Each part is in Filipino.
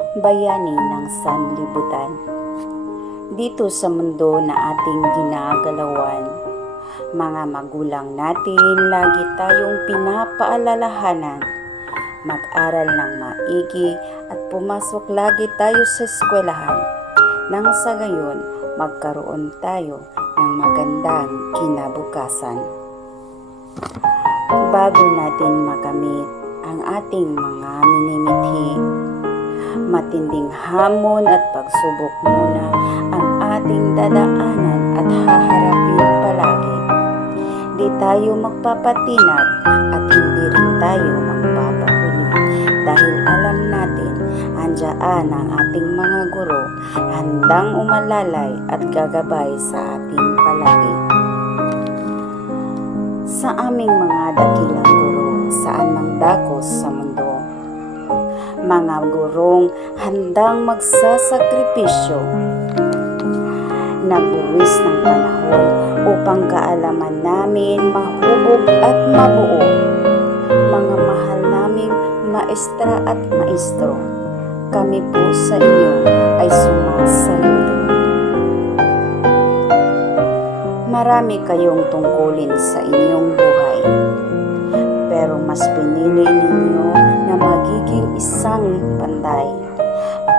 Bayani ng sanlibutan. Dito sa mundo na ating ginagalawan, mga magulang natin lagi tayong pinapaalalahanan. Mag-aral ng maigi at pumasok lagi tayo sa eskwelahan nang sa gayon magkaroon tayo ng magandang kinabukasan. Bago natin makamit ang ating mga minimithi, matinding hamon at pagsubok muna ang ating dadaanan at haharapin palagi. Di tayo magpapatinag at hindi rin tayo magpapahuli dahil alam natin andyan ang ating mga guro handang umalalay at gagabay sa atin palagi. Sa aming mga dakilang guro saan mang dakos sa mundo, mga gurong handang magsasakripisyo, nagbuwis ng panahon upang kaalaman namin mahubog at mabuo. Mga mahal naming maestra at maestro, kami po sa inyo ay sumasaludo. Marami kayong tungkulin sa inyong buhay, pero mas pinili ninyo na magiging isang panday.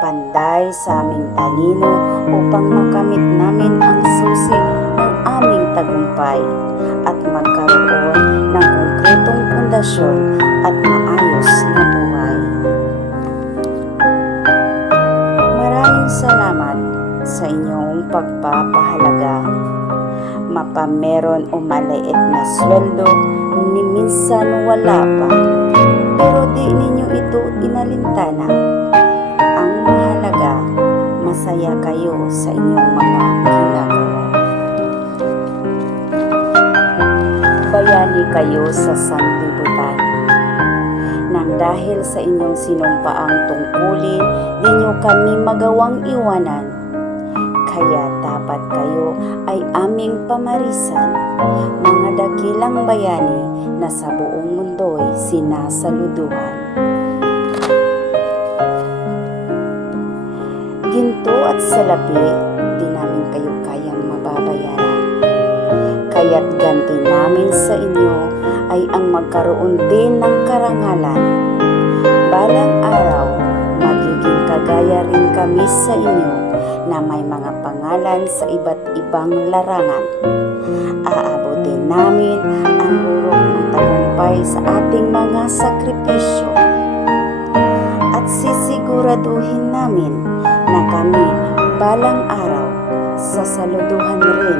Panday sa aming talino upang makamit namin ang susi ng aming tagumpay at magkaroon ng konkretong pundasyon at maayos na buhay. Maraming salamat sa inyong pagpapahalaga. Mapameron o maliit na sweldo, ni minsan wala pa, pero di ninyo ito inalintana. Ang mahalaga, masaya kayo sa inyong mga ginagawa. Bayani kayo sa sanlibutan. Nang dahil sa inyong sinumpaang tungkulin, di nyo kami magawang iwanan. Kaya dapat kayo ay aming pamarisan, mga dakilang bayani na sa buong mundo'y sinasaluduhan. Ginto at salapi, di namin kayo kayang mababayaran. Kaya't ganti namin sa inyo ay ang magkaroon din ng karangalan. Balang araw, magiging kagaya rin kami sa inyo na may mga pangalan sa iba't ibang larangan. Aabutin namin ang rurok ng tagumpay sa ating mga sakripisyo at sisiguraduhin namin na kami balang araw sasaluduhan rin